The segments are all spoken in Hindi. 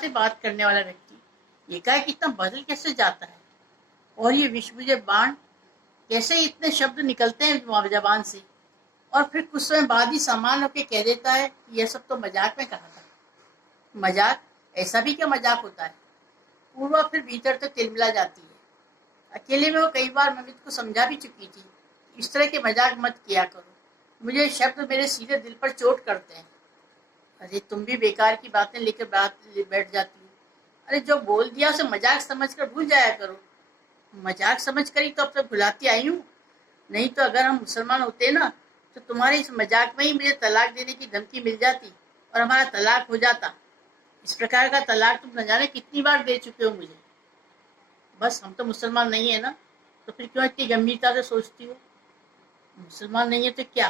से बात करने वाला व्यक्ति एकाएक इतना बदल कैसे जाता है? और ये विश्वविजय बाण कैसे इतने शब्द निकलते हैं जबान से, और फिर कुछ समय बाद ही सामान होके कह देता है कि यह सब तो मजाक में कहा था। मजाक? ऐसा भी क्या मजाक होता है? पूर्वा फिर भीतर तक तिलमिला जाती है। अकेले में वो कई बार अमित को समझा भी चुकी थी, इस तरह के मजाक मत किया करो, मुझे शब्द मेरे सीधे दिल पर चोट करते हैं। अरे तुम भी बेकार की बातें लेकर बैठ जाती हो। अरे जो बोल दिया उसे मजाक समझकर भूल जाया करो। मजाक समझ कर ही तो अब तक भुलाती आई हूँ, नहीं तो अगर हम मुसलमान होते ना तो तुम्हारे इस मजाक में ही मुझे तलाक देने की धमकी मिल जाती और हमारा तलाक हो जाता। इस प्रकार का तलाक तुम न जाने कितनी बार दे चुके हो मुझे। बस हम तो मुसलमान नहीं है ना, तो फिर क्यों इतनी गंभीरता से सोचती हो? मुसलमान नहीं है तो क्या?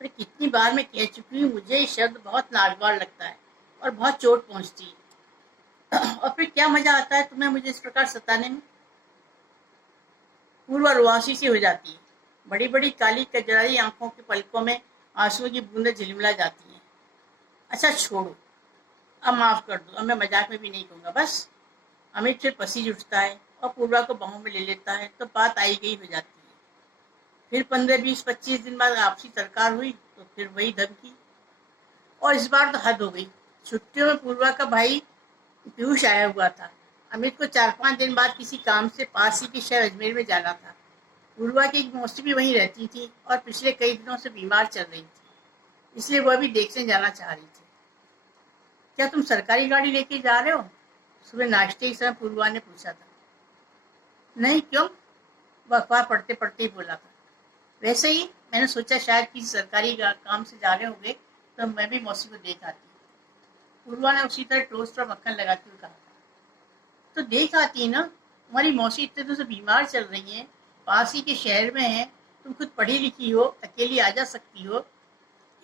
अरे कितनी बार मैं कह चुकी हूँ, मुझे ये शब्द बहुत नागवार लगता है और बहुत चोट पहुंचती है। और फिर क्या मजा आता है तुम्हें मुझे इस प्रकार सताने में? पूर्वा रुआसी सी हो जाती है। बड़ी बड़ी काली कजराई आंखों के पलकों में आंसुओं की बूंदें झिलमिला जाती हैं। अच्छा छोड़ो, अब माफ कर दो, अब मैं मजाक में भी नहीं कहूँगा। बस। अमित फिर पसीज उठता है और पूर्वा को बाहों में ले लेता है तो बात आई गई हो जाती है। फिर 15-20-25 दिन बाद आपसी तरकार हुई तो फिर वही धमकी। और इस बार तो हद हो गई। छुट्टियों में पूर्वा का भाई पीयूष आया हुआ था। अमित को 4-5 दिन बाद किसी काम से पास ही के शहर अजमेर में जाना था। पूर्वा की एक मौसी भी वहीं रहती थी और पिछले कई दिनों से बीमार चल रही थी, इसलिए वह भी देखने जाना चाह रही थी। क्या तुम सरकारी गाड़ी लेके जा रहे हो? सुबह नाश्ते के समय पूर्वा ने पूछा था। नहीं, क्यों? वह अखबार पढ़ते पढ़ते ही बोला था। वैसे ही मैंने सोचा शायद किसी सरकारी काम से जा रहे होंगे तो मैं भी मौसी को देख आती। पूर्वा ने उसी तरह टोस्ट पर मक्खन लगाते हुए कहा था। तो देख आती ना, हमारी मौसी इतने दिनों से बीमार चल रही हैं, पास ही के शहर में है, तुम खुद पढ़ी लिखी हो, अकेली आ जा सकती हो,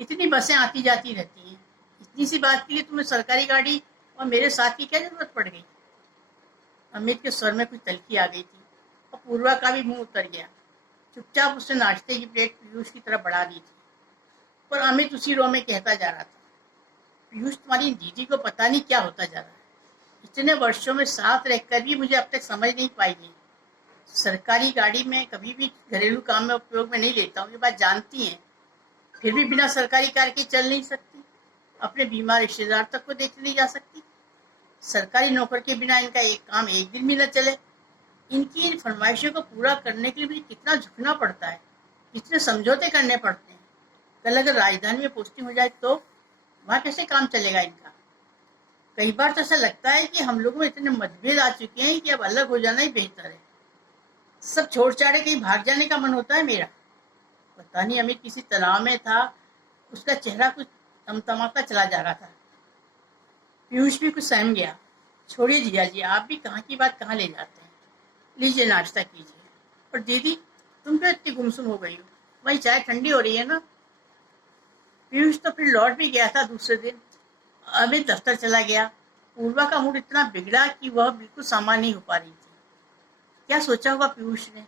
इतनी बसें आती जाती रहती हैं, इतनी सी बात के लिए तुम्हें सरकारी गाड़ी और मेरे साथ की क्या जरूरत पड़ गई? अमित के स्वर में कुछ तलखी आ गई थी और पूर्वा का भी मुंह उतर गया। चुपचाप उसने नाश्ते की प्लेट पीयूष की तरफ बढ़ा दी थी, पर अमित उसी रो में कहता जा रहा था, पीयूष तुम्हारी दीदी को पता नहीं क्या होता जा रहा है, इतने वर्षों में साथ रहकर भी मुझे अब तक समझ नहीं पाई है। सरकारी गाड़ी में कभी भी घरेलू काम में उपयोग में नहीं लेता हूँ, ये बात जानती हैं, फिर भी बिना सरकारी कार के चल नहीं सकती, अपने बीमार रिश्तेदार तक को देखने नहीं जा सकती। सरकारी नौकर के बिना इनका एक काम एक दिन भी न चले। इनकी इन फरमाइशों को पूरा करने के लिए मुझे कितना झुकना पड़ता है, कितने समझौते करने पड़ते हैं। कल अगर राजधानी में पोस्टिंग हो जाए तो वहाँ कैसे काम चलेगा इनका? कई बार तो ऐसा लगता है कि हम लोगों में इतने मतभेद आ चुके हैं कि अब अलग हो जाना ही बेहतर है। सब छोड़ छाड़े कहीं भाग जाने का मन होता है मेरा। पता नहीं अमित किसी तनाव में था, उसका चेहरा कुछ तमतमाता चला जा रहा था। पीयूष भी कुछ सहम गया। छोड़िए जिया जी, आप भी कहाँ की बात कहाँ ले जाते हैं। लीजिए नाश्ता कीजिए। और दीदी, तुम क्यों इतनी गुमसुम हो गई हो? वही चाय ठंडी हो रही है ना? पीयूष तो फिर लौट भी गया था दूसरे दिन। अमित दफ्तर चला गया। पूर्वा का मूड इतना बिगड़ा कि वह बिल्कुल सामान्य नहीं हो पा रही थी। क्या सोचा होगा पीयूष ने?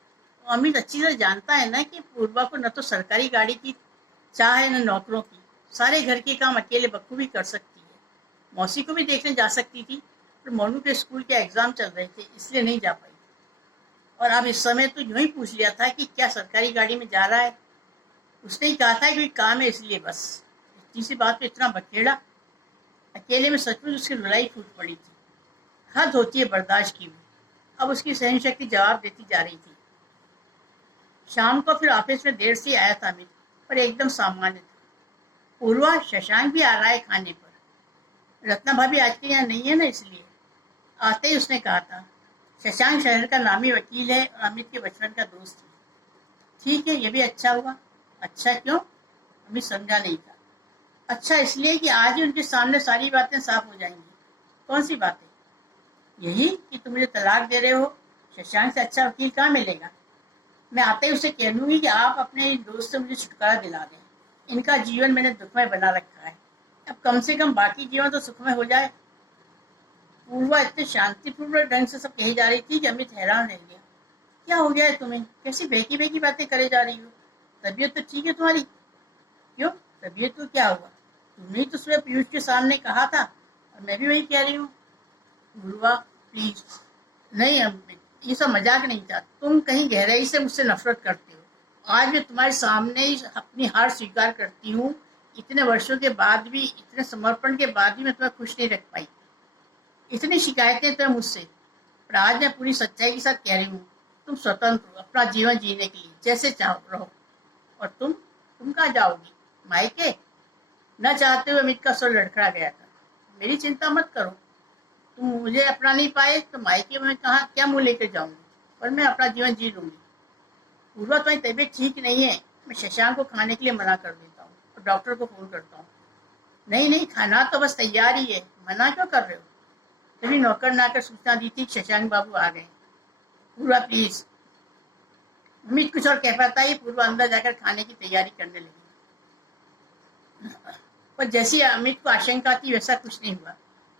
अमित अच्छी तरह जानता है ना कि पूर्वा को न तो सरकारी गाड़ी की चाह है न नौकरों की। सारे घर के काम अकेले बखूबी कर सकती है। मौसी को भी देखने जा सकती थी, पर मोनू के स्कूल के एग्जाम चल रहे थे, इसलिए नहीं जा पाई। और अब इस समय तो यूं ही पूछ लिया था कि क्या सरकारी गाड़ी में जा रहा है। उसने ही कहा था कि कोई काम है इसलिए बस। इतनी सी बात पे इतना बखेड़ा। अकेले में सचमुच उसकी रुलाई फूट पड़ी थी। हद होती है बर्दाश्त की भी। अब उसकी सहन शक्ति जवाब देती जा रही थी। शाम को फिर ऑफिस में देर से आया था अमित, पर एकदम सामान्य था। पूर्वा, शशांक भी आ रहा है खाने पर। रत्ना भाभी आज के यहाँ नहीं है ना, इसलिए। आते ही उसने कहा था, शशांक शहर का नामी वकील है और अमित के बचपन का दोस्त है। ठीक है, ये भी अच्छा हुआ। अच्छा क्यों? अमित समझा नहीं था। अच्छा इसलिए कि आज ही उनके सामने सारी बातें साफ हो जाएंगी। कौन सी बातें? यही कि तुम मुझे तलाक दे रहे हो। शशांक से अच्छा वकील कहाँ मिलेगा? मैं आते ही उसे कह दूंगी कि आप अपने दोस्त से मुझे छुटकारा दिला दें। इनका जीवन मैंने दुखमय बना रखा है, अब कम से कम बाकी जीवन तो सुखमय हो जाए। पूर्वा इतने शांतिपूर्ण ढंग से सब कही जा रही थी कि अमित हैरान रह गया। क्या हो गया है तुम्हें? कैसी बहकी बहकी बातें करे जा रही हो? तबीयत तो ठीक है तुम्हारी? क्यों, तबीयत को क्या हुआ? तुमने तो सुबह पीयूष के सामने कहा था और मैं भी वही कह रही हूँ। पूर्वा प्लीज। नहीं अमित, ये सब मजाक नहीं था। तुम कहीं गहराई से मुझसे नफरत करते हो। आज मैं तुम्हारे सामने ही अपनी हार स्वीकार करती हूँ। इतने वर्षों के बाद भी, इतने समर्पण के बाद भी मैं तुम्हें खुश नहीं रख पाई। इतनी शिकायतें तो मुझसे, पर आज मैं पूरी सच्चाई के साथ कह रही हूँ, तुम स्वतंत्र हो अपना जीवन जीने के लिए, जैसे चाहो रहो। और तुम कहाँ जाओगी? मायके? न चाहते हुए अमित का स्वर लड़खड़ा गया था। मेरी चिंता मत करो। तुम मुझे अपना नहीं पाए तो मायके में कहाँ क्या मुंह लेकर जाऊंगी, पर मैं अपना जीवन जी लूंगी। पूर्वा, तुम्हारी तबीयत ठीक नहीं है। मैं शशांक को खाने के लिए मना कर देता हूँ और डॉक्टर को फोन करता हूँ। नहीं नहीं, खाना तो बस तैयार ही है, मना क्यों कर रहे हो? तभी नौकर ने आकर सूचना दी थी शशांक बाबू आ गए। पूर्वा प्लीज। अमित कुछ और कह पाता ही पूर्वा अंदर जाकर खाने की तैयारी करने लगी। पर जैसी अमित को आशंका थी वैसा कुछ नहीं हुआ।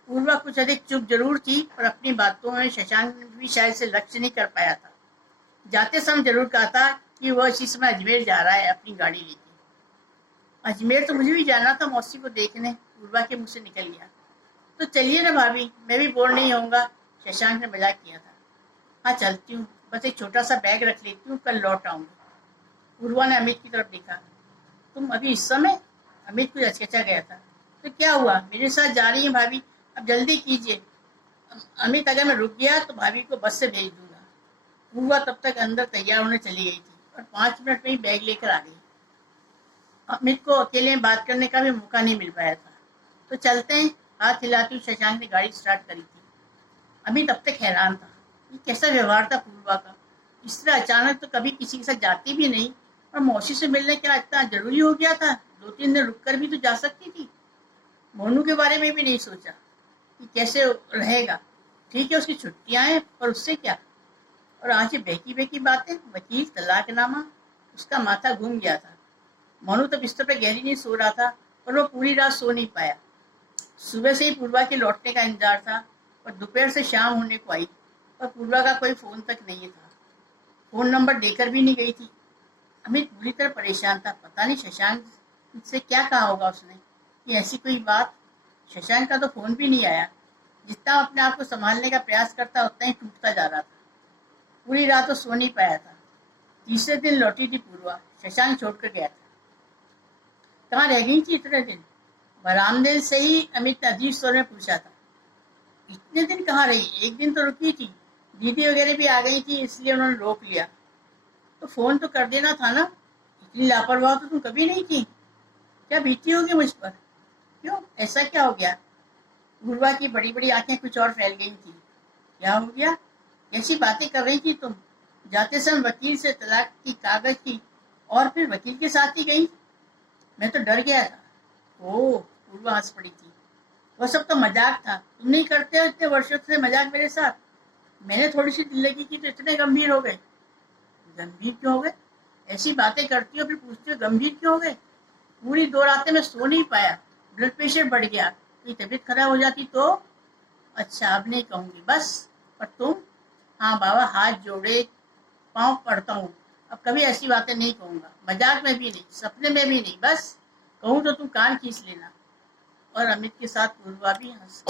पूर्वा कुछ अधिक चुप जरूर थी, पर अपनी बातों में शशांक भी शायद से लक्ष्य नहीं कर पाया था। जाते समय जरूर कहा था कि वह इसी समय अजमेर जा रहा है अपनी गाड़ी लेके। अजमेर तो मुझे भी जाना था मौसी को देखने, पूर्वा के मुंह से निकल गया। तो चलिए ना भाभी, मैं भी बोर नहीं होऊंगा, शशांक ने मजाक किया था। हाँ चलती हूँ, बस एक छोटा सा बैग रख लेती हूँ, कल लौट आऊंगी। पूर्वा ने अमित की तरफ देखा। तुम अभी इस समय? अमित कुछ अचकचा गया था। तो क्या हुआ, मेरे साथ जा रही है भाभी, अब जल्दी कीजिए। अमित, अगर मैं रुक गया तो भाभी को बस से भेज दूंगा। पूर्वा तब तक अंदर तैयार होने चली गई थी और 5 मिनट में ही बैग लेकर आ गई। अमित को अकेले में बात करने का भी मौका नहीं मिल पाया था। तो चलते हैं, हाथ हिलाती हुई शशांक ने गाड़ी स्टार्ट करी थी। अमित अब तक हैरान था, ये कैसा व्यवहार था पूर्वा का। इस तरह अचानक तो कभी किसी के साथ जाती भी नहीं, और मौसी से मिलने क्या इतना जरूरी हो गया था? 2-3 दिन रुक कर भी तो जा सकती थी। मोनू के बारे में भी नहीं सोचा कि कैसे रहेगा। ठीक है उसकी छुट्टियां हैं, पर उससे क्या। और आज ये बेकी बेकी बातें, वकील, तलाकनामा, उसका माथा घूम गया था। मोनू तो बिस्तर पर गहरी नींद सो रहा था, पर वो पूरी रात सो नहीं पाया। सुबह से ही पूर्वा के लौटने का इंतजार था, और दोपहर से शाम होने को आई, पर पूर्वा का कोई फोन तक नहीं था। फोन नंबर देकर भी नहीं गई थी। अमित बुरी तरह परेशान था। पता नहीं शशांक से क्या कहा होगा उसने कि ऐसी कोई बात। शशांक का तो फोन भी नहीं आया। जितना अपने आप को संभालने का प्रयास करता उतना ही टूटता जा रहा था। पूरी रात तो सो नहीं पाया था। तीसरे दिन लौटी थी पूर्वा, शशांक छोड़कर गया था। कहाँ रह गई थी इतने दिन? बरामदे से ही अमित ने अजीब स्वर में पूछा था। इतने दिन कहाँ रही? एक दिन तो रुकी थी, दीदी वगैरह भी आ गई थी, इसलिए उन्होंने रोक लिया। तो फोन तो कर देना था ना, इतनी लापरवाह तो तुम कभी नहीं थी। क्या बीती होगी मुझ पर? क्यों, ऐसा क्या हो गया? पूर्वा की बड़ी बड़ी आंखें कुछ और फैल गई थी। क्या हो गया? कैसी बातें कर रही थी तुम? जाते समय वकील से तलाक की कागज की, और फिर वकील के साथ ही गई। मैं तो डर गया था। ओह, पूर्वा हंस पड़ी थी। वह सब तो मजाक था। तुम नहीं करते हो इतने वर्षों से मजाक मेरे साथ। मैंने थोड़ी सी दिल लगी की तो इतने गंभीर हो गए। गंभीर क्यों हो गए? ऐसी बातें करती हो फिर पूछती हो गंभीर क्यों हो गए? पूरी 2 रातें मैं सो नहीं पाया, ब्लड प्रेशर बढ़ गया, कोई तबीयत खराब हो जाती तो। अच्छा, अब नहीं कहूंगी बस। पर तुम? हाँ बाबा, हाथ जोड़े पाँव पड़ता हूँ, अब कभी ऐसी बातें नहीं कहूंगा, मजाक में भी नहीं, सपने में भी नहीं। बस कहूँ तो तुम कान खींच लेना। और अमित के साथ पूर्वा भी हंस